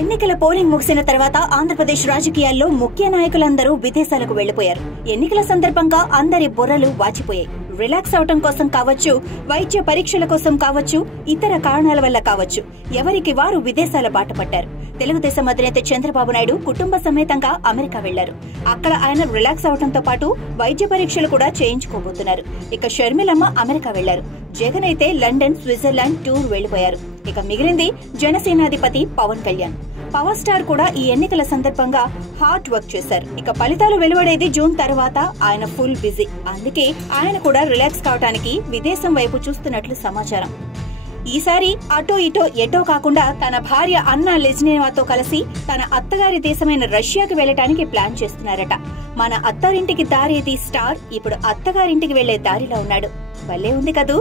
ఎన్నికల పోలింగ్ ముగిసిన తర్వాత ఆంధ్రప్రదేశ్ రాజకీయాల్లో ముఖ్య నాయకులందరూ విదేశాలకు వెళ్లిపోయారు. ఎన్నికల సందర్భంగా అందరి బుర్రలు వాచిపోయాయి. రిలాక్స్ అవటం కోసం కావచ్చు, వైద్య పరీక్షల కోసం కావచ్చు, ఇతర కారణాల వల్ల కావచ్చు, ఎవరికి వారు విదేశాల బాట పట్టారు. తెలుగుదేశం అధినేత చంద్రబాబు నాయుడు కుటుంబ సమేతంగా అమెరికా వెళ్లారు. అక్కడ ఆయన రిలాక్స్ అవడంతో పాటు వైద్య పరీక్షలు కూడా చేయించుకోబోతున్నారు. ఇక షర్మిలమ్మ అమెరికా వెళ్లారు. జగన్ అయితే లండన్, స్విట్జర్లాండ్ టూర్ వెళ్లిపోయారు. ఇక మిగిలింది జనసేనాధిపతి పవన్ కళ్యాణ్. పవర్ స్టార్ కూడా ఈ ఎన్నికల సందర్భంగా హార్డ్ వర్క్ చేశారు. ఇక ఫలితాలు వెలువడేది జూన్ తర్వాత. ఆయన ఫుల్ బిజీ. అందుకే ఆయన కూడా రిలాక్స్ కావడానికి విదేశం వైపు చూస్తున్నట్లు సమాచారం. ఈసారి అటో ఇటో ఎటో కాకుండా తన భార్య అన్నా లెజ్నేవాతో కలిసి తన అత్తగారి దేశమైన రష్యాకి వెళ్లడానికి ప్లాన్ చేస్తున్నారట. మన అత్తారింటికి దారేది స్టార్ ఇప్పుడు అత్తగారింటికి వెళ్లే దారిలో ఉన్నాడు. భలే ఉంది కదూ.